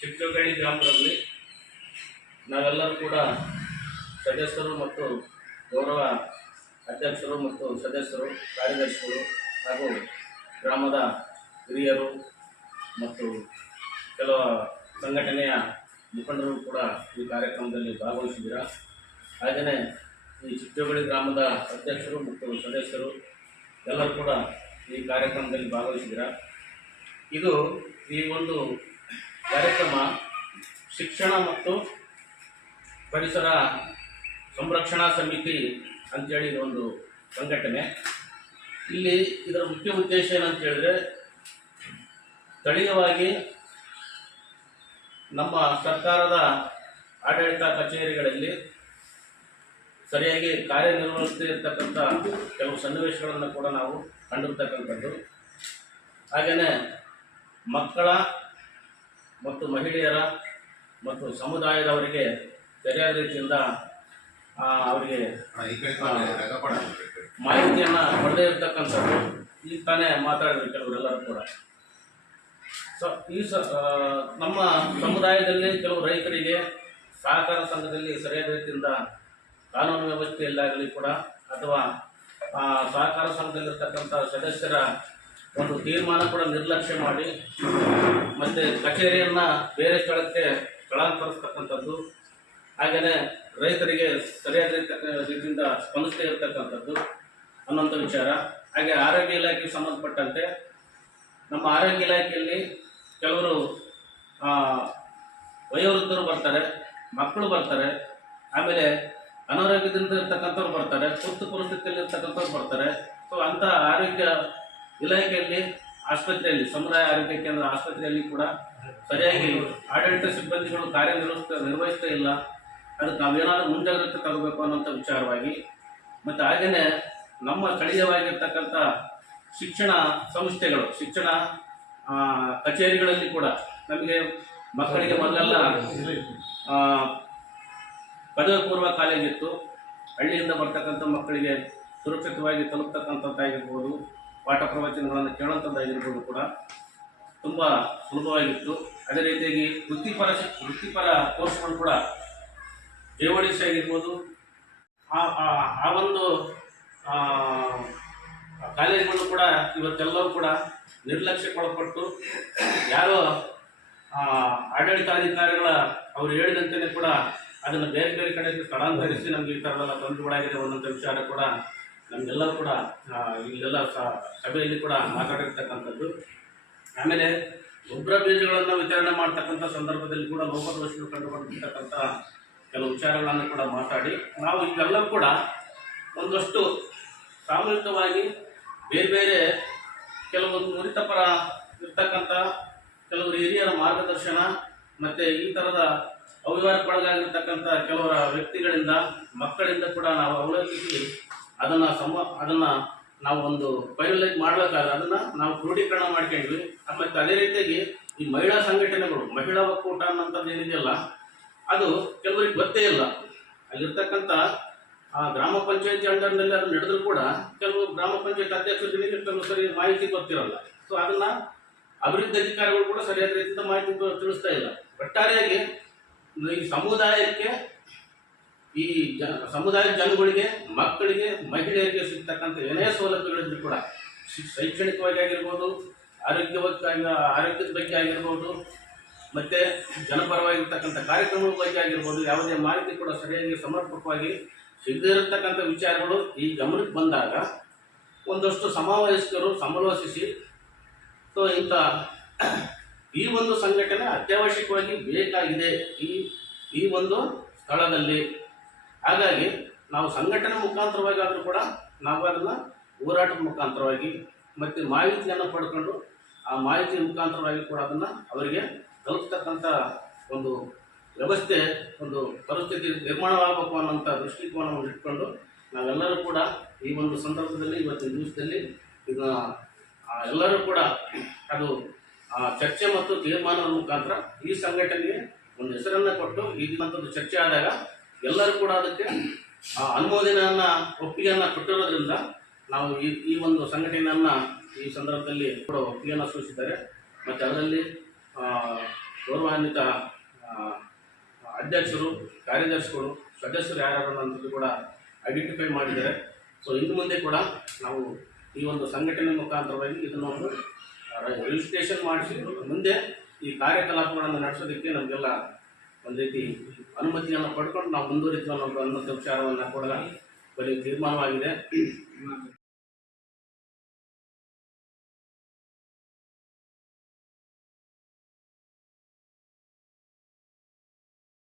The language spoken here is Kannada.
ಚಿಕ್ಕಗಡಿ ಗ್ರಾಮದಲ್ಲಿ ನಾವೆಲ್ಲರೂ ಕೂಡ ಸದಸ್ಯರು ಮತ್ತು ಗೌರವ ಅಧ್ಯಕ್ಷರು ಮತ್ತು ಸದಸ್ಯರು, ಕಾರ್ಯದರ್ಶಿಗಳು ಹಾಗೂ ಗ್ರಾಮದ ಹಿರಿಯರು ಮತ್ತು ಕೆಲವು ಸಂಘಟನೆಯ ಮುಖಂಡರು ಕೂಡ ಈ ಕಾರ್ಯಕ್ರಮದಲ್ಲಿ ಭಾಗವಹಿಸಿದ್ದೀರಾ? ಹಾಗೆಯೇ ಈ ಚಿಕ್ಕಗಳಿ ಗ್ರಾಮದ ಅಧ್ಯಕ್ಷರು ಮತ್ತು ಸದಸ್ಯರು ಎಲ್ಲರೂ ಕೂಡ ಈ ಕಾರ್ಯಕ್ರಮದಲ್ಲಿ ಭಾಗವಹಿಸಿದ್ದೀರಾ? ಇದು ಈ ಒಂದು ಕಾರ್ಯಕ್ರಮ, ಶಿಕ್ಷಣ ಮತ್ತು ಪರಿಸರ ಸಂರಕ್ಷಣಾ ಸಮಿತಿ ಅಂತೇಳಿ ಇದೊಂದು ಸಂಘಟನೆ. ಇಲ್ಲಿ ಇದರ ಮುಖ್ಯ ಉದ್ದೇಶ ಏನಂತ ಹೇಳಿದ್ರೆ, ಸ್ಥಳೀಯವಾಗಿ ನಮ್ಮ ಸರ್ಕಾರದ ಆಡಳಿತ ಕಚೇರಿಗಳಲ್ಲಿ ಸರಿಯಾಗಿ ಕಾರ್ಯನಿರ್ವಹಿಸ್ತಿರ್ತಕ್ಕಂಥ ಕೆಲವು ಸನ್ನಿವೇಶಗಳನ್ನು ಕೂಡ ನಾವು ಕಂಡಿರ್ತಕ್ಕಂಥದ್ದು. ಹಾಗೆಯೇ ಮಕ್ಕಳ ಮತ್ತು ಮಹಿಳೆಯರ ಮತ್ತು ಸಮುದಾಯದವರಿಗೆ ಸರಿಯಾದ ರೀತಿಯಿಂದ ಅವರಿಗೆ ಮಾಹಿತಿಯನ್ನು ಕೊಡದೇ ಇರತಕ್ಕಂಥದ್ದು ಈಗ ತಾನೇ ಮಾತಾಡಿದ್ರು ಕೆಲವರೆಲ್ಲರೂ ಕೂಡ. ಸೊ ಈ ಸ ನಮ್ಮ ಸಮುದಾಯದಲ್ಲಿ ಕೆಲವು ರೈತರಿಗೆ ಸಹಕಾರ ಸಂಘದಲ್ಲಿ ಸರಿಯಾದ ರೀತಿಯಿಂದ ಕಾನೂನು ವ್ಯವಸ್ಥೆಯಲ್ಲಾಗಲಿ ಕೂಡ ಅಥವಾ ಆ, ಸಹಕಾರ ಸಂಘದಲ್ಲಿರ್ತಕ್ಕಂಥ ಸದಸ್ಯರ ಒಂದು ತೀರ್ಮಾನ ಕೂಡ ನಿರ್ಲಕ್ಷ್ಯ ಮಾಡಿ, ಮತ್ತು ಕಚೇರಿಯನ್ನು ಬೇರೆ ಸ್ಥಳಕ್ಕೆ ಸ್ಥಳಾಂತರಿಸ್ತಕ್ಕಂಥದ್ದು ಹಾಗೆಯೇ ರೈತರಿಗೆ ಸರಿಯಾದ ರೀತಿ- ರೀತಿಯಿಂದ ಸ್ಪಂದಿಸದೇ ಇರತಕ್ಕಂಥದ್ದು ಅನ್ನೋಂಥ ವಿಚಾರ. ಹಾಗೆ ಆರೋಗ್ಯ ಇಲಾಖೆಗೆ ಸಂಬಂಧಪಟ್ಟಂತೆ ನಮ್ಮ ಆರೋಗ್ಯ ಇಲಾಖೆಯಲ್ಲಿ ಕೆಲವರು ವಯೋವೃದ್ಧರು ಬರ್ತಾರೆ, ಮಕ್ಕಳು ಬರ್ತಾರೆ, ಆಮೇಲೆ ಅನಾರೋಗ್ಯದಿಂದ ಇರ್ತಕ್ಕಂಥವ್ರು ಬರ್ತಾರೆ, ತುರ್ತು ಪರಿಸ್ಥಿತಿಯಲ್ಲಿ ಇರ್ತಕ್ಕಂಥವ್ರು ಬರ್ತಾರೆ. ಸೊ ಅಂಥ ಆರೋಗ್ಯ ಇಲಾಖೆಯಲ್ಲಿ ಆಸ್ಪತ್ರೆಯಲ್ಲಿ, ಸಮುದಾಯ ಆರೋಗ್ಯ ಕೇಂದ್ರ ಆಸ್ಪತ್ರೆಯಲ್ಲಿ ಕೂಡ ಸರಿಯಾಗಿ ಆಡಳಿತ ಸಿಬ್ಬಂದಿಗಳು ಕಾರ್ಯನಿರ್ವಹಿಸ್ತ ನಿರ್ವಹಿಸ್ತಾ ಇಲ್ಲ. ಅದಕ್ಕೆ ನಾವೇನಾದ್ರೂ ಮುಂಜಾಗ್ರತೆ ತಗೋಬೇಕು ಅನ್ನೋಂಥ ವಿಚಾರವಾಗಿ, ಮತ್ತು ಹಾಗೆಯೇ ನಮ್ಮ ಸ್ಥಳೀಯವಾಗಿರ್ತಕ್ಕಂಥ ಶಿಕ್ಷಣ ಸಂಸ್ಥೆಗಳು, ಶಿಕ್ಷಣ ಕಚೇರಿಗಳಲ್ಲಿ ಕೂಡ ನಮಗೆ ಮಕ್ಕಳಿಗೆ ಮೊದಲೆಲ್ಲ ಪದವಿ ಪೂರ್ವ ಕಾಲೇಜಿತ್ತು. ಹಳ್ಳಿಯಿಂದ ಬರ್ತಕ್ಕಂಥ ಮಕ್ಕಳಿಗೆ ಸುರಕ್ಷಿತವಾಗಿ ತಲುಪ್ತಕ್ಕಂಥದ್ದಾಗಿರ್ಬೋದು. ಪಾಠ ಪ್ರವಚನಗಳನ್ನು ಕೇಳುವಂಥದ್ದಾಗಿರ್ಬೋದು ಕೂಡ ತುಂಬ ಸುಲಭವಾಗಿತ್ತು. ಅದೇ ರೀತಿಯಾಗಿ ವೃತ್ತಿಪರ ವೃತ್ತಿಪರ ಕೋರ್ಸ್ಗಳು ಕೂಡ ದೇವಡಿಸಿ ಆಗಿರ್ಬೋದು ಆ ಒಂದು ಕಾಲೇಜುಗಳು ಕೂಡ ಇವತ್ತೆಲ್ಲವೂ ಕೂಡ ನಿರ್ಲಕ್ಷ್ಯಕ್ಕೊಳಪಟ್ಟು ಯಾರೋ ಆಡಳಿತಾಧಿಕಾರಿಗಳ ಅವರು ಹೇಳಿದಂತೆಯೇ ಕೂಡ ಅದನ್ನು ಬೇರೆ ಬೇರೆ ಕಡೆಗೆ ಸ್ಥಳಾಂತರಿಸಿ ನಮಗೆ ಈ ಥರದೆಲ್ಲ ತೊಂದರೆಗಳಾಗಿದೆ ಅನ್ನೋಂಥ ವಿಚಾರ ಕೂಡ ನಮಗೆಲ್ಲರೂ ಕೂಡ ಇಲ್ಲೆಲ್ಲ ಸಭೆಯಲ್ಲಿ ಕೂಡ ಮಾತಾಡಿರ್ತಕ್ಕಂಥದ್ದು. ಆಮೇಲೆ ಗೊಬ್ಬರ ಬೀಜಗಳನ್ನು ವಿತರಣೆ ಮಾಡ್ತಕ್ಕಂಥ ಸಂದರ್ಭದಲ್ಲಿ ಕೂಡ ಲೋಪದೋಷಗಳು ಕಂಡುಕೊಂಡಿರ್ತಕ್ಕಂಥ ಕೆಲವು ವಿಚಾರಗಳನ್ನು ಕೂಡ ಮಾತಾಡಿ. ನಾವು ಇವೆಲ್ಲವೂ ಕೂಡ ಒಂದಷ್ಟು ಸಾಮೂಹಿಕವಾಗಿ ಬೇರೆ ಬೇರೆ ಕೆಲವೊಂದು ನುರಿತಪರ ಇರ್ತಕ್ಕಂಥ ಕೆಲವರು ಹಿರಿಯರ ಮಾರ್ಗದರ್ಶನ ಮತ್ತು ಈ ಥರದ ಅವ್ಯವಹಾರಕ್ಕೊಳಗಾಗಿರ್ತಕ್ಕಂಥ ಕೆಲವರ ವ್ಯಕ್ತಿಗಳಿಂದ, ಮಕ್ಕಳಿಂದ ಕೂಡ ನಾವು ಅವಲೋಕಿಸಿ ಅದನ್ನು ಸಮ ಅದನ್ನು ನಾವು ಒಂದು ಫೈನಲೈಸ್ ಮಾಡಬೇಕಾದ್ರೆ ಅದನ್ನು ನಾವು ಕ್ರೋಢೀಕರಣ ಮಾಡ್ಕೊಂಡ್ವಿ ಮತ್ತು ಅದೇ ರೀತಿಯಾಗಿ ಈ ಮಹಿಳಾ ಸಂಘಟನೆಗಳು, ಮಹಿಳಾ ಒಕ್ಕೂಟ ಅನ್ನೋಂಥದ್ದು ಏನಿದೆಯಲ್ಲ, ಅದು ಕೆಲವರಿಗೆ ಗೊತ್ತೇ ಇಲ್ಲ. ಅಲ್ಲಿರ್ತಕ್ಕಂಥ, ಆ, ಗ್ರಾಮ ಪಂಚಾಯತಿ ಅಂಡರ್ನಲ್ಲಿ ಅದು ನಡೆದ್ರು ಕೂಡ ಕೆಲವು ಗ್ರಾಮ ಪಂಚಾಯತ್ ಅಧ್ಯಕ್ಷರಿಗೆ ಕೆಲವು ಸರಿ ಮಾಹಿತಿ ಗೊತ್ತಿರಲ್ಲ ಸೊ ಅದನ್ನ ಅಭಿವೃದ್ಧಿ ಅಧಿಕಾರಿಗಳು ಕೂಡ ಸರಿಯಾದ ರೀತಿಯಿಂದ ಮಾಹಿತಿ ತಿಳಿಸ್ತಾ ಇಲ್ಲ. ಒಟ್ಟಾರೆಯಾಗಿ ಈ ಸಮುದಾಯಕ್ಕೆ ಈ ಜನ ಸಮುದಾಯದ ಜನಗಳಿಗೆ, ಮಕ್ಕಳಿಗೆ, ಮಹಿಳೆಯರಿಗೆ ಸಿಗ್ತಕ್ಕಂಥ ಏನೇ ಸೌಲಭ್ಯಗಳಿದ್ರು ಕೂಡ ಶೈಕ್ಷಣಿಕವಾಗಿ ಆಗಿರ್ಬೋದು ಆರೋಗ್ಯವಾಗಿ ಆರೋಗ್ಯದ ಬಗ್ಗೆ ಆಗಿರ್ಬೋದು, ಮತ್ತು ಜನಪರವಾಗಿರ್ತಕ್ಕಂಥ ಕಾರ್ಯಕ್ರಮಗಳ ಬಗ್ಗೆ ಆಗಿರ್ಬೋದು, ಯಾವುದೇ ಮಾಹಿತಿ ಕೂಡ ಸರಿಯಾಗಿ ಸಮರ್ಪಕವಾಗಿ ಸಿಗದೇ ಇರತಕ್ಕಂಥ ವಿಚಾರಗಳು ಈ ಗಮನಕ್ಕೆ ಬಂದಾಗ ಒಂದಷ್ಟು ಸಮಾವೇಶಕರು ಸಮಾಲೋಚಿಸಿ, ಸೊ, ಇಂಥ ಈ ಒಂದು ಸಂಘಟನೆ ಅತ್ಯವಶ್ಯಕವಾಗಿ ಬೇಕಾಗಿದೆ ಈ ಈ ಒಂದು ಸ್ಥಳದಲ್ಲಿ. ಹಾಗಾಗಿ ನಾವು ಸಂಘಟನೆ ಮುಖಾಂತರವಾಗಿ ಆದರೂ ಕೂಡ ನಾವು ಅದನ್ನು ಹೋರಾಟದ ಮುಖಾಂತರವಾಗಿ ಮತ್ತು ಮಾಹಿತಿಯನ್ನು ಪಡ್ಕೊಂಡು ಆ ಮಾಹಿತಿಯ ಮುಖಾಂತರವಾಗಿ ಕೂಡ ಅದನ್ನು ಅವರಿಗೆ ತಲುಪ್ತಕ್ಕಂಥ ಒಂದು ವ್ಯವಸ್ಥೆ ಒಂದು ಪರಿಸ್ಥಿತಿ ನಿರ್ಮಾಣವಾಗಬೇಕು ಅನ್ನೋಂಥ ದೃಷ್ಟಿಕೋನವನ್ನು ಇಟ್ಕೊಂಡು ನಾವೆಲ್ಲರೂ ಕೂಡ ಈ ಒಂದು ಸಂದರ್ಭದಲ್ಲಿ ಇವತ್ತಿನ ದಿವಸದಲ್ಲಿ ಇದನ್ನು ಎಲ್ಲರೂ ಕೂಡ ಅದು ಆ, ಚರ್ಚೆ ಮತ್ತು ತೀರ್ಮಾನದ ಮುಖಾಂತರ ಈ ಸಂಘಟನೆಗೆ ಒಂದು ಹೆಸರನ್ನು ಕೊಟ್ಟು ಇದಂಥದ್ದು ಚರ್ಚೆ ಆದಾಗ ಎಲ್ಲರೂ ಕೂಡ ಅದಕ್ಕೆ ಆ, ಅನುಮೋದನೆಯನ್ನ ಒಪ್ಪಿಗೆಯನ್ನ ಕೊಟ್ಟಿರೋದ್ರಿಂದ ನಾವು ಈ ಈ ಒಂದು ಸಂಘಟನೆಯನ್ನ ಈ ಸಂದರ್ಭದಲ್ಲಿ ಕೂಡ ಒಪ್ಪಿಗೆಯನ್ನು ಸೂಚಿಸಿದ್ದಾರೆ. ಮತ್ತು ಅದರಲ್ಲಿ ಗೌರವಾನ್ವಿತ ಅಧ್ಯಕ್ಷರು ಕಾರ್ಯದರ್ಶಿಗಳು ಸದಸ್ಯರು ಯಾರ್ಯಾರು ಅನ್ನೋದು ಕೂಡ ಐಡೆಂಟಿಫೈ ಮಾಡಿದ್ದಾರೆ. ಸೊ ಇನ್ನು ಮುಂದೆ ಕೂಡ ನಾವು ಈ ಒಂದು ಸಂಘಟನೆ ಮುಖಾಂತರವಾಗಿ ಇದನ್ನು ಒಂದು ರಿಜಿಸ್ಟ್ರೇಷನ್ ಮಾಡಿಸಿ ಮುಂದೆ ಈ ಕಾರ್ಯಕಲಾಪಗಳನ್ನು ನಡೆಸೋದಕ್ಕೆ ನಮಗೆಲ್ಲ ಒಂದು ರೀತಿ ಅನುಮತಿಯನ್ನು ಪಡ್ಕೊಂಡು ನಾವು ಮುಂದುವರಿಸುವ ಅನ್ನೋ ಅನುಮತಿ ವಿಚಾರವನ್ನು ಕೂಡ ಬರೀ ತೀರ್ಮಾನವಾಗಿದೆ.